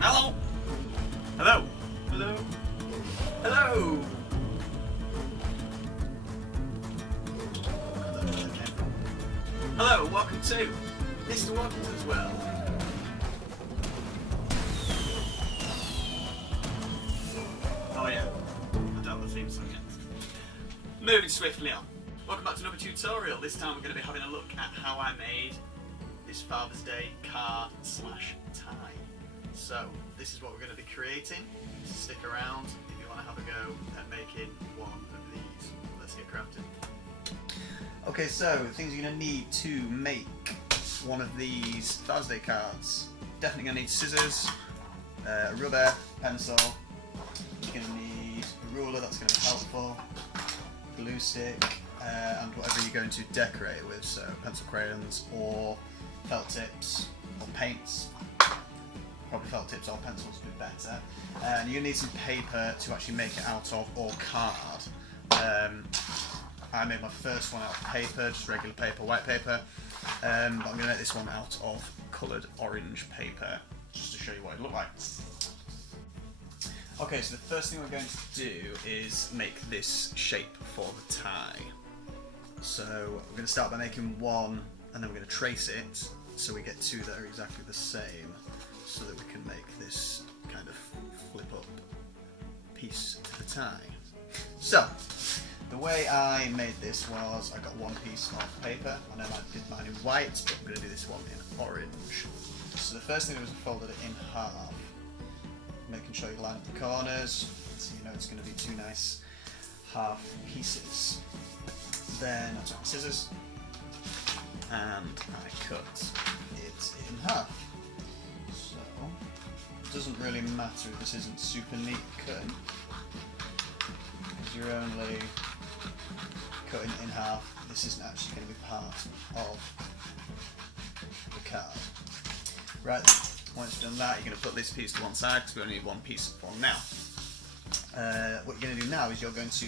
Hello? Hello? Hello? Hello? Hello, welcome to Mr. Waddington's World. Oh yeah, I don't have the theme song yet. Moving swiftly on. Welcome back to another tutorial. This time we're going to be having a look at how I made this Father's Day card / tie. So this is what we're going to be creating. So stick around if you want to have a go at making one of these. Let's get crafting. Okay, so things you're going to need to make one of these Father's Day cards. Definitely going to need scissors, a rubber, pencil. You're going to need a ruler, that's going to be helpful, glue stick, and whatever you're going to decorate it with, so pencil crayons or felt tips or paints. Probably felt tips or pencils would be better. And you're going to need some paper to actually make it out of, or card. I made my first one out of paper, just regular paper, white paper, but I'm going to make this one out of coloured orange paper, just to show you what it looked like. Okay, so the first thing we're going to do is make this shape for the tie. So we're going to start by making one, and then we're going to trace it, so we get two that are exactly the same, so that we can make this kind of flip up piece to the tie. So, the way I made this was I got one piece of paper, and then I did mine in white, but I'm going to do this one in orange. So the first thing was I folded it in half, making sure you line up the corners, so you know it's going to be two nice half pieces. Then I took my scissors, and I cut it in half. So, it doesn't really matter if this isn't super neat cutting, because you're only cutting it in half. This isn't actually going to be part of the card. Right, once you've done that, you're going to put this piece to one side, because we only need one piece for now. What you're going to do now is you're going to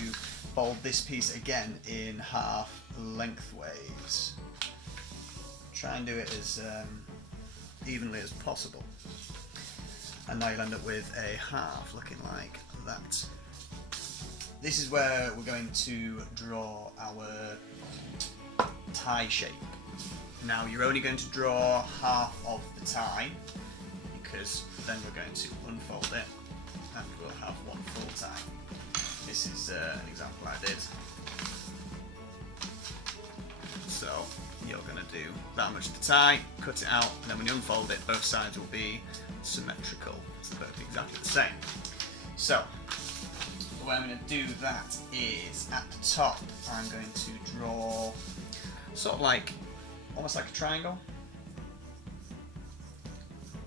fold this piece again in half lengthways. Try and do it as evenly as possible. And now you'll end up with a half looking like that. This is where we're going to draw our tie shape. Now you're only going to draw half of the tie, because then we're going to unfold it and we'll have one full tie. This is an example I did. So you're going to do that much of the tie, cut it out, and then when you unfold it, both sides will be symmetrical. So they'll both be exactly the same. So the way I'm going to do that is at the top I'm going to draw sort of like, almost like a triangle.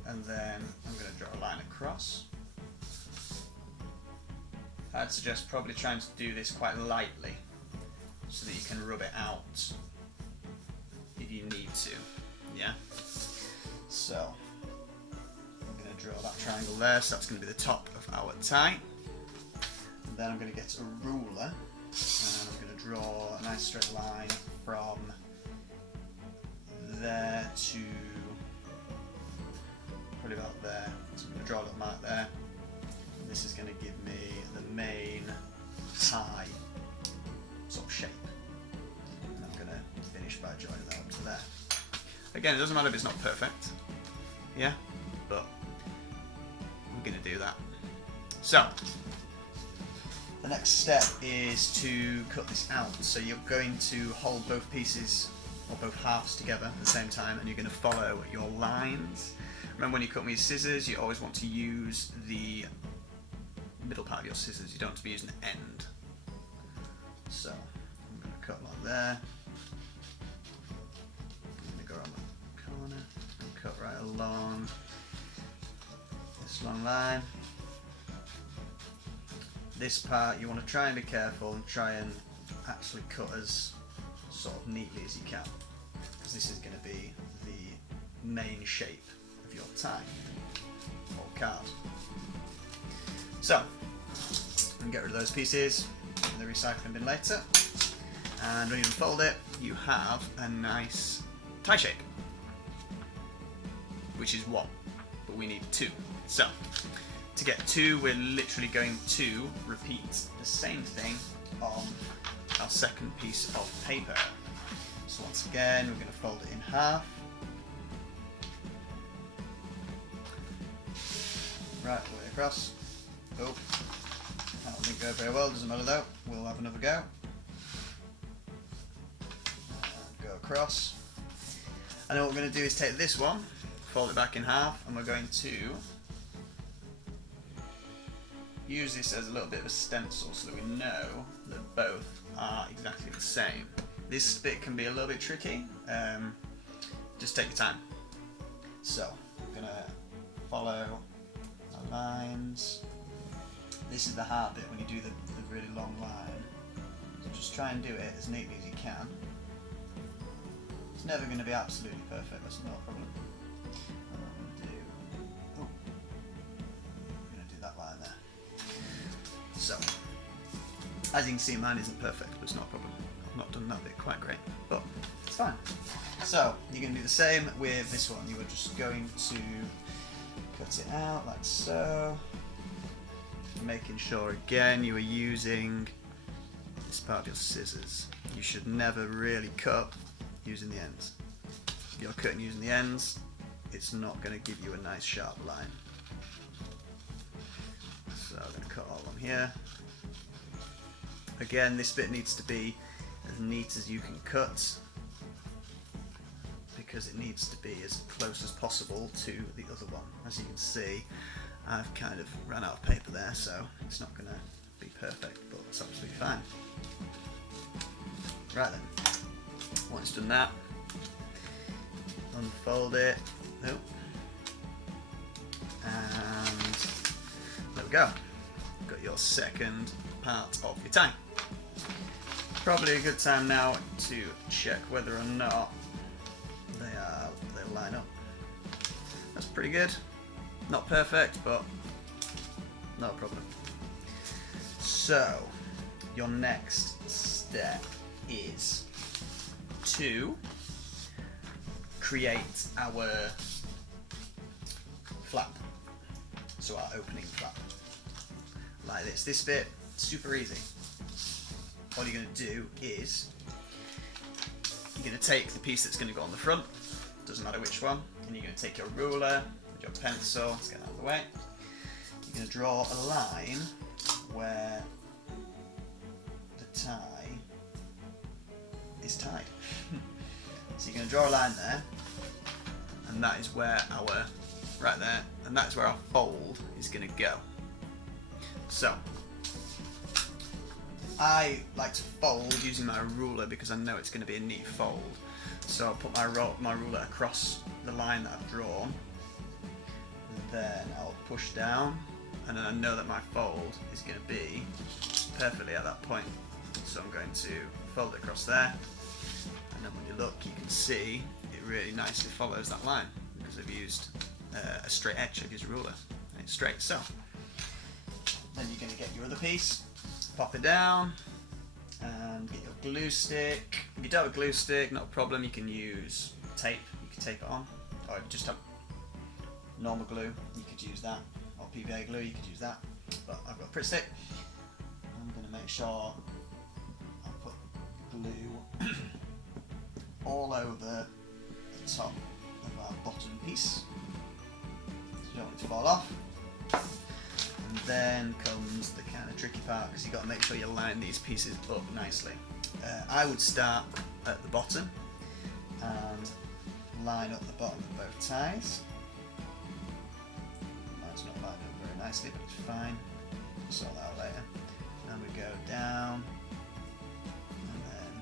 And then I'm going to draw a line across. I'd suggest probably trying to do this quite lightly so that you can rub it out if you need to, yeah? So, I'm going to draw that triangle there, so that's going to be the top of our tie. And then I'm going to get a ruler, and I'm going to draw a nice straight line from there to probably about there. So I'm going to draw a little mark there. And this is going to give me the main tie sort of shape. And I'm going to finish by joining that up to there. Again, it doesn't matter if it's not perfect, yeah, but I'm going to do that. So, the next step is to cut this out. So you're going to hold both pieces or both halves together at the same time, and you're going to follow your lines. Remember, when you cut with your scissors, you always want to use the middle part of your scissors. You don't want to be using the end. So I'm going to cut like there. I'm going to go around the corner and cut right along this long line. This part you want to try and be careful and try and actually cut as sort of neatly as you can, because this is going to be the main shape of your tie or card. So I'm going to get rid of those pieces in the recycling bin later, and when you unfold it you have a nice tie shape, which is what but we need 2. So, to get 2, we're literally going to repeat the same thing on our second piece of paper. So once again, we're going to fold it in half. Right the way across. Oh, that didn't go very well, doesn't matter though. We'll have another go. And go across. And then what we're going to do is take this one, fold it back in half, and we're going to use this as a little bit of a stencil so that we know that both are exactly the same. This bit can be a little bit tricky, just take your time. So, I'm going to follow our lines. This is the hard bit when you do the really long line. So just try and do it as neatly as you can. It's never going to be absolutely perfect, that's not a problem. And I'm going to do that line there. So, as you can see, mine isn't perfect, but it's not a problem. I've not done that bit quite great, but it's fine. So, you're going to do the same with this one. You are just going to cut it out like so. Making sure again you are using this part of your scissors. You should never really cut using the ends. If you're cutting using the ends, it's not going to give you a nice sharp line. So I'm going to cut all on here. Again, this bit needs to be as neat as you can cut, because it needs to be as close as possible to the other one. As you can see, I've kind of run out of paper there, so it's not going to be perfect, but it's absolutely fine. Right then, once done that, unfold it, nope, and there we go. Got your second part of your tie. Probably a good time now to check whether or not they line up. That's pretty good. Not perfect, but no problem. So, your next step is to create our flap. So our opening flap. Like this. This bit, super easy. All you're going to do is you're going to take the piece that's going to go on the front, doesn't matter which one, and you're going to take your ruler, your pencil, let's get out of the way. You're going to draw a line where the tie is tied. So you're going to draw a line there, and that is where our, right there, and that's where our fold is going to go. So, I like to fold using my ruler because I know it's going to be a neat fold. So I'll put my ruler across the line that I've drawn, then I'll push down, and then I know that my fold is going to be perfectly at that point. So I'm going to fold it across there, and then when you look you can see it really nicely follows that line because I've used a straight edge. I've used a ruler and it's straight. So then you're going to get your other piece, pop it down, and get your glue stick. If you don't have a glue stick, not a problem, you can use tape, you can tape it on, or if you just have normal glue, you could use that, or PVA glue, you could use that, but I've got a Pritt stick. I'm going to make sure I put glue all over the top of our bottom piece, so you don't want it to fall off. And then comes the kind of tricky part, because you've got to make sure you line these pieces up nicely. I would start at the bottom and line up the bottom of both ties. Mine's not lined up very nicely, but it's fine. We'll sort that out later. And we go down, and then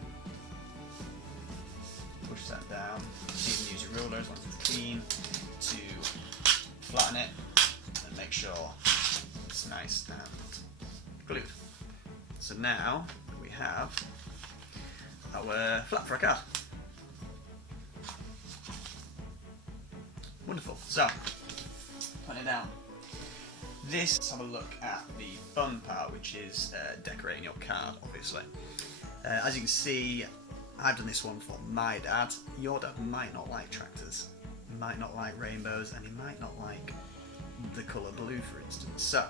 push that down. You can use your ruler as long as it's clean to flatten it and make sure it's nice and glued. So now we have our flap for a card. Wonderful. So, putting it down. Let's have a look at the fun part, which is decorating your card, obviously. As you can see, I've done this one for my dad. Your dad might not like tractors. might not like rainbows, and he might not like the colour blue, for instance. So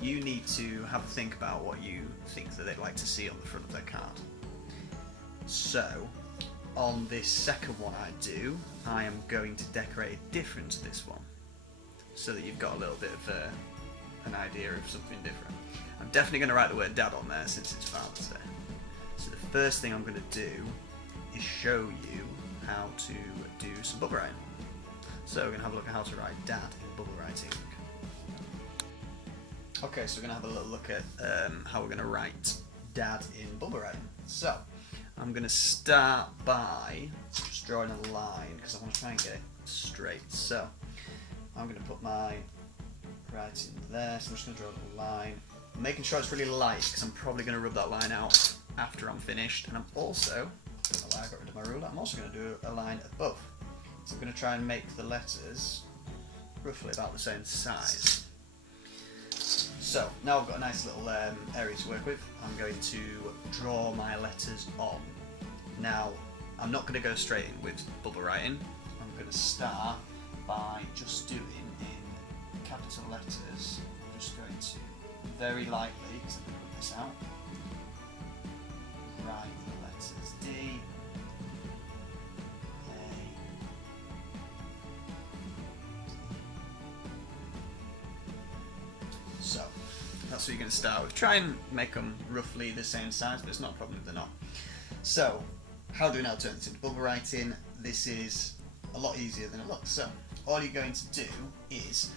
you need to have a think about what you think that they'd like to see on the front of their card. So on this second one I am going to decorate it different to this one, so that you've got a little bit of an idea of something different. I'm definitely going to write the word Dad on there since it's Father's Day. So the first thing I'm going to do is show you how to do some bubble writing. So we're going to have a look at how to write Dad in bubble writing. Okay, so we're going to have a little look at how we're going to write Dad in bubble writing. So I'm going to start by just drawing a line because I want to try and get it straight. So I'm going to put my writing there, so I'm just going to draw a little line, making sure it's really light because I'm probably going to rub that line out after I'm finished. And I'm also, I got rid of my ruler, I'm also going to do a line above. So I'm going to try and make the letters roughly about the same size. So now I've got a nice little area to work with. I'm going to draw my letters on. Now I'm not going to go straight in with bubble writing. I'm going to start by just doing in capital letters. I'm just going to very lightly, because I'm going to put this out, write the letters D, So that's what you're going to start with. Try and make them roughly the same size, but it's not a problem if they're not. So how do we now turn this into bubble writing? This is a lot easier than it looks. So all you're going to do is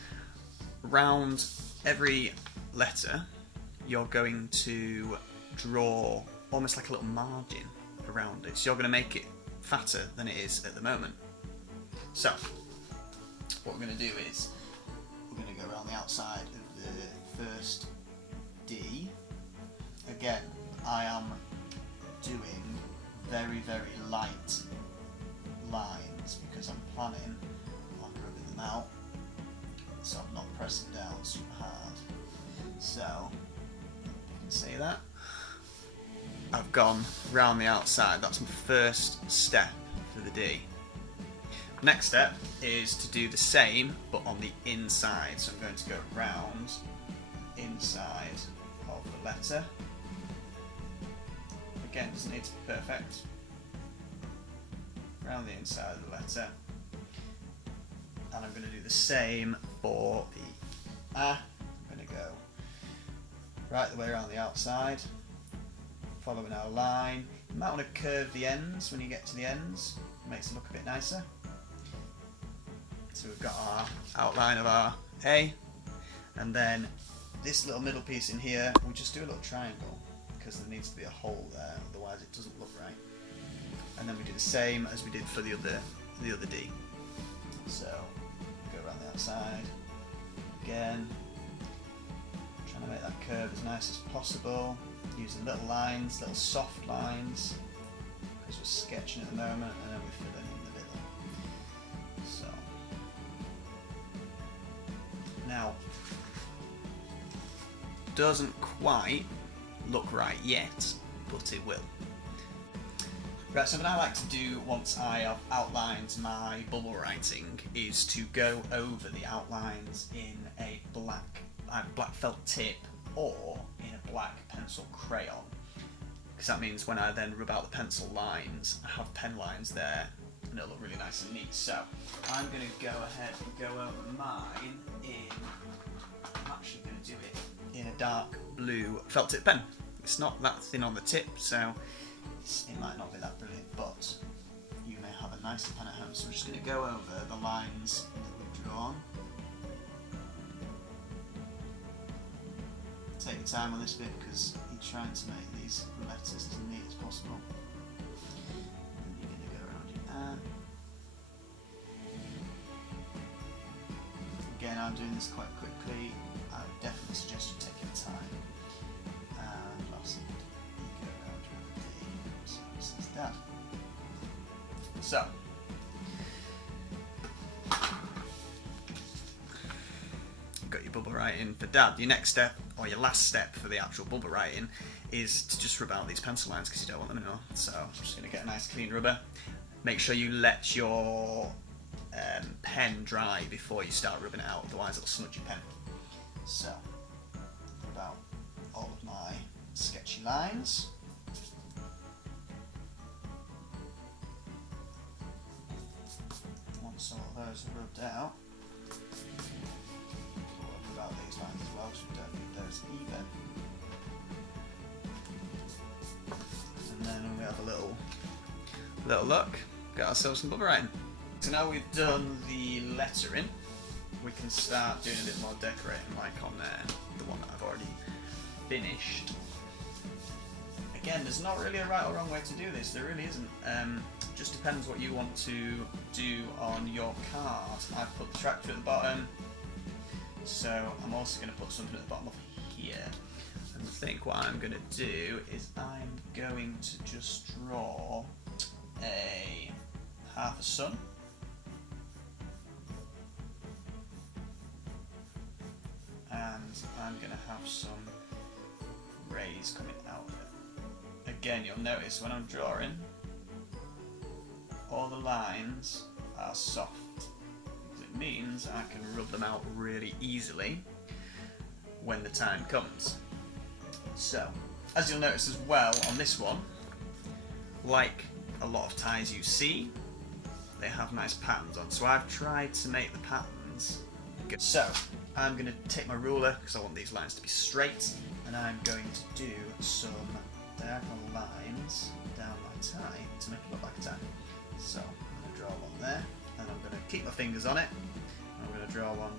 round every letter, you're going to draw almost like a little margin around it. So you're going to make it fatter than it is at the moment. So what we're going to do is we're going to go around the outside of the first D. Again, I am doing very, very light lines because I'm planning on rubbing them out, so I'm not pressing down super hard. So you can see that I've gone round the outside. That's my first step for the D. Next step is to do the same but on the inside. So I'm going to go round inside of the letter. Again, doesn't need to be perfect. Around the inside of the letter. And I'm going to do the same for the A. I'm going to go right the way around the outside, following our line. You might want to curve the ends when you get to the ends. It makes it look a bit nicer. So we've got our outline of our A, and then this little middle piece in here, we'll just do a little triangle because there needs to be a hole there, otherwise it doesn't look right. And then we do the same as we did for the other D. So go around the outside again, trying to make that curve as nice as possible, using little lines, little soft lines, because we're sketching at the moment, and then we fill in the middle. So now, doesn't quite look right yet, but it will. Right, so what I like to do once I have outlined my bubble writing is to go over the outlines in a black felt tip or in a black pencil crayon, because that means when I then rub out the pencil lines, I have pen lines there and it'll look really nice and neat. So I'm going to go ahead and go over mine I'm actually going to do it in a dark blue felt tip pen. It's not that thin on the tip, so it might not be that brilliant, but you may have a nicer pen at home. So we're just going to go over the lines that we've drawn. Take your time on this bit because you're trying to make these letters as neat as possible. And you're going to go around your Again, I'm doing this quite quickly. I would definitely suggest you take your time. And lastly, you go around your D. So this is that. So you've got your bubble writing for Dad. Your next step, or your last step for the actual bubble writing, is to just rub out these pencil lines because you don't want them anymore. So I'm just going to get a nice clean rubber. Make sure you let your pen dry before you start rubbing it out, otherwise it'll smudge your pen. So, about all of my sketchy lines. Once all those are rubbed out, we'll rub about these lines as well, because we don't need those either. And then we have a little look, got ourselves some bubble writing. So now we've done the lettering, we can start doing a bit more decorating, like on the one that I've already finished. Again, there's not really a right or wrong way to do this, there really isn't. Just depends what you want to do on your card. I've put the tractor at the bottom, so I'm also going to put something at the bottom of here. And I think what I'm going to do is I'm going to just draw a half a sun. And I'm going to have some rays coming out of it. Again, you'll notice when I'm drawing, all the lines are soft, because it means I can rub them out really easily when the time comes. So, as you'll notice as well on this one, like a lot of ties you see, they have nice patterns on. So I've tried to make the patterns good. So I'm going to take my ruler, because I want these lines to be straight, and I'm going to do some diagonal lines down my tie to make it look like a tie. So I'm going to draw one there, and I'm going to keep my fingers on it, and I'm going to draw one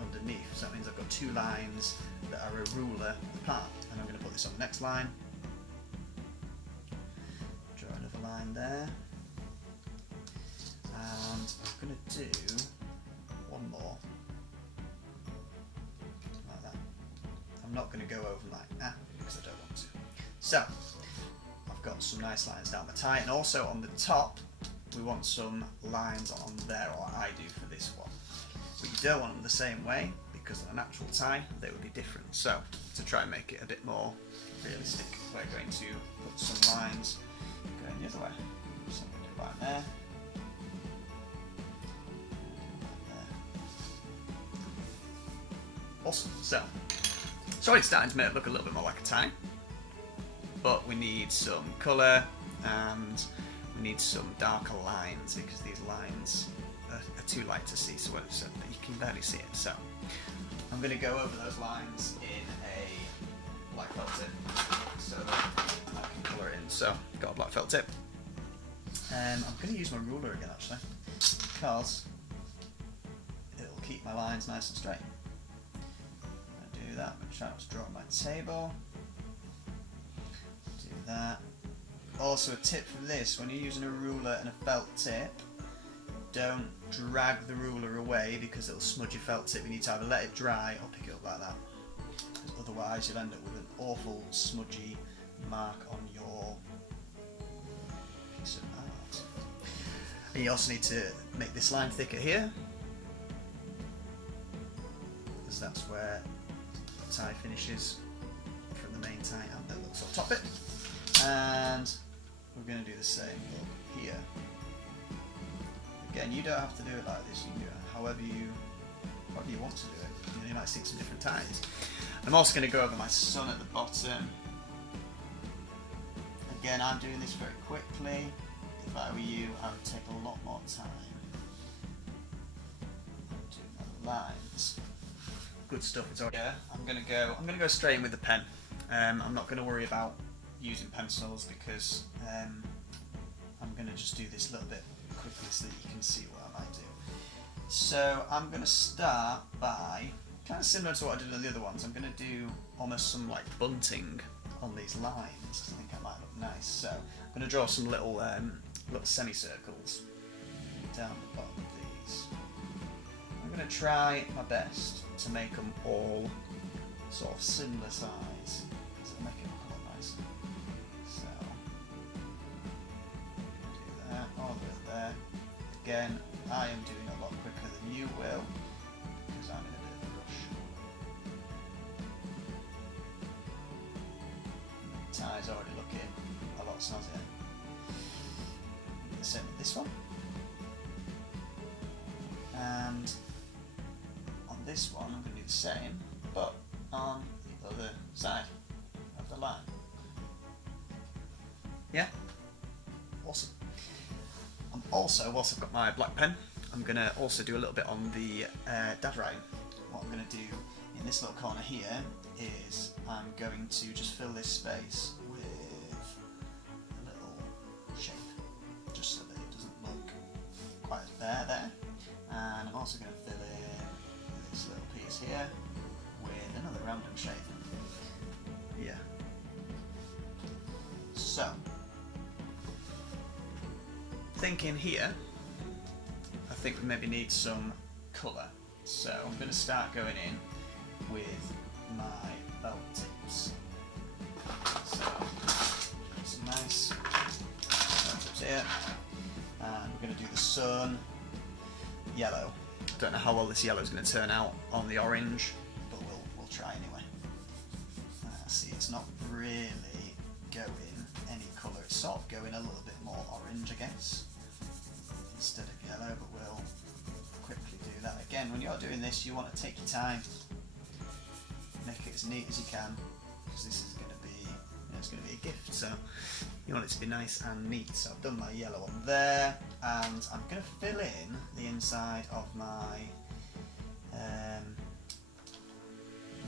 underneath. So that means I've got two lines that are a ruler apart, and I'm going to put this on the next line. Draw another line there, and I'm going to do one more like that. I'm not going to go over like that because I don't want to. So I've got some nice lines down the tie, and also on the top we want some lines on there, or I do for this one. But you don't want them the same way, because on an actual tie they would be different. So to try and make it a bit more realistic, we're going to put some lines going the other way. So I'm going to do right there. Awesome. So it's already starting to make it look a little bit more like a tie, but we need some colour and we need some darker lines, because these lines are too light to see, so you can barely see it. So I'm going to go over those lines in a black felt tip so that I can colour it in. So I've got a black felt tip. I'm going to use my ruler again actually, because it'll keep my lines nice and straight. That. I'm going to try to draw my table. Do that. Also a tip for this, when you're using a ruler and a felt tip, don't drag the ruler away, because it'll smudge your felt tip. You need to either let it dry or pick it up like that, because otherwise you'll end up with an awful smudgy mark on your piece of art. And you also need to make this line thicker here, because that's where tie finishes from the main tie and then looks on top it. And we're going to do the same look here. Again, you don't have to do it like this, you can do it however you want to do it. You might see some different ties. I'm also going to go over my sun at the bottom. Again, I'm doing this very quickly. If I were you, I would take a lot more time. Do my lines. Good stuff. It's already. Yeah, I'm gonna go straight in with the pen. I'm not gonna worry about using pencils, because I'm gonna just do this a little bit quickly so that you can see what I might do. So I'm gonna start by, kind of similar to what I did on the other ones, I'm gonna do almost some like bunting on these lines. I think I might look nice. So I'm gonna draw some little semicircles down the bottom of these. I'm going to try my best to make them all sort of similar size, so make it look a lot nicer. So, do that, all of it there. Again, I am doing a lot quicker than you will, because I'm in a bit of a rush. The tie's already looking a lot snazzier. The same with this one. And on this one I'm going to do the same, but on the other side of the line. Yeah? Awesome. Also, whilst I've got my black pen, I'm going to also do a little bit on the dad writing. What I'm going to do in this little corner here is I'm going to just fill this space with a little shape, just so that it doesn't look quite as bare there. And I'm also going to fill in this little piece here with another random shape. Yeah. So, thinking here, I think we maybe need some colour. So I'm going to start going in with my belt tips. So some nice belt tips here, and we're going to do the sun yellow. I don't know how well this yellow is going to turn out on the orange, but we'll try anyway. See, it's not really going any colour. It's sort of going a little bit more orange, I guess, instead of yellow, but we'll quickly do that. Again, when you're doing this, you want to take your time, make it as neat as you can, because this is going to be, it's going to be a gift, so you want it to be nice and neat. So I've done my yellow on there, and I'm going to fill in the inside of my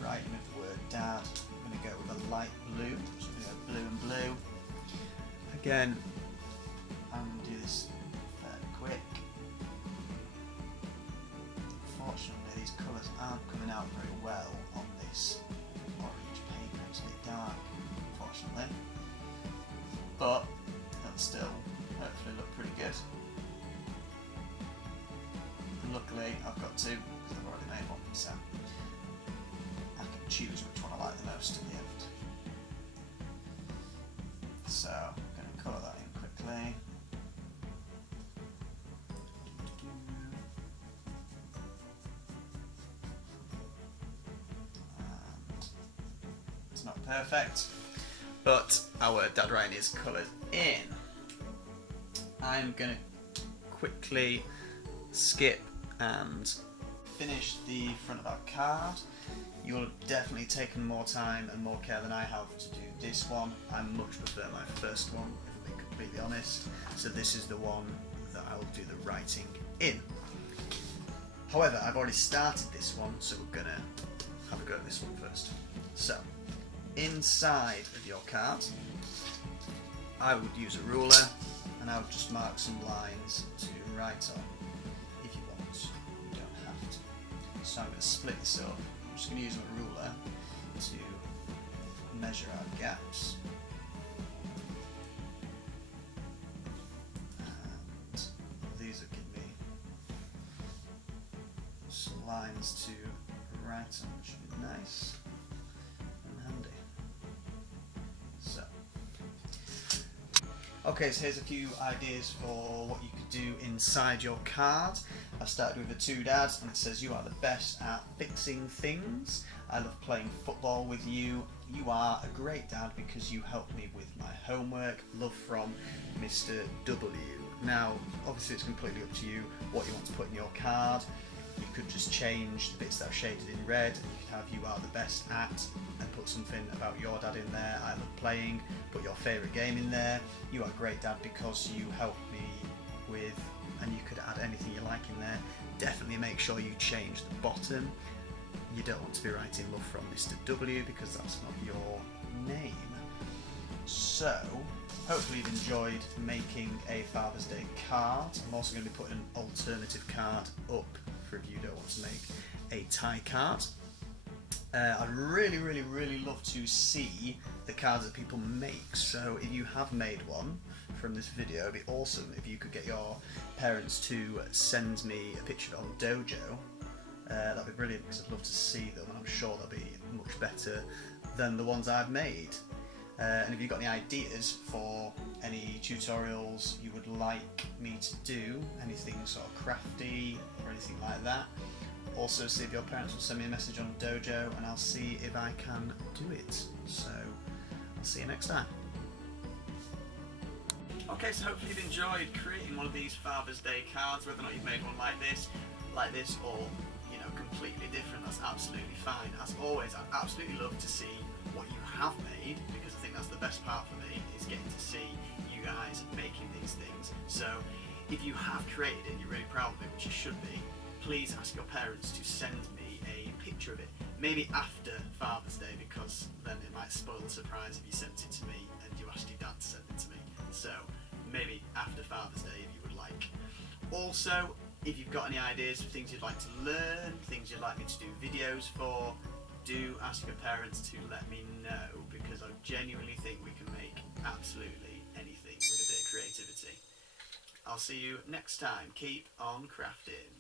writing of the word dad. I'm going to go with a light blue, so I'm going to go blue and blue. Again, I'm going to do this fairly quick. Unfortunately, these colours aren't coming out very well on this orange paper. It's a bit dark, unfortunately, but it'll still hopefully look pretty good. And luckily, I've got two because I've already made one, so I can choose which one I like the most at the end. So I'm going to colour that in quickly. It's not perfect, but our dad writing is coloured in. I'm going to quickly skip and finish the front of our card. You'll have definitely taken more time and more care than I have to do this one. I much prefer my first one, if I'm being completely honest. So this is the one that I'll do the writing in. However, I've already started this one, so we're going to have a go at this one first. So, inside of your card, I would use a ruler, and I would just mark some lines to write on. If you want, you don't have to. So I'm going to split this up. I'm just going to use my ruler to measure our gaps. And these will give me some lines to write on, which should be nice and handy. So, okay, so here's a few ideas for what you could do inside your card. I've started with the two dads, and it says, "You are the best at fixing things. I love playing football with you. You are a great dad because you help me with my homework. Love from Mr. W." Now, obviously it's completely up to you what you want to put in your card. You could just change the bits that are shaded in red. You could have "You are the best at" and put something about your dad in there. "I love playing." Put your favourite game in there. "You are a great dad because you help me with," and you could add anything you like in there. Definitely make sure you change the bottom. You don't want to be writing "Love from Mr. W" because that's not your name. So, hopefully you've enjoyed making a Father's Day card. I'm also going to be putting an alternative card up for if you don't want to make a tie card. I'd really love to see the cards that people make. So if you have made one from this video, it'd be awesome if you could get your parents to send me a picture on Dojo. That'd be brilliant because I'd love to see them, and I'm sure they'll be much better than the ones I've made. And if you've got any ideas for any tutorials you would like me to do, anything sort of crafty or anything like that, also see if your parents will send me a message on Dojo and I'll see if I can do it. So I'll see you next time. Okay, so hopefully you've enjoyed creating one of these Father's Day cards. Whether or not you've made one like this, like this or, you know, completely different, that's absolutely fine. As always, I'd absolutely love to see what you have made, because I think that's the best part for me, is getting to see you guys making these things. So if you have created it and you're really proud of it, which you should be, please ask your parents to send me a picture of it. Maybe after Father's Day, because then it might spoil the surprise if you sent it to me and you asked your dad to send it to me. So maybe after Father's Day if you would like. Also, if you've got any ideas for things you'd like to learn, things you'd like me to do videos for, do ask your parents to let me know, because I genuinely think we can make absolutely anything with a bit of creativity. I'll see you next time. Keep on crafting.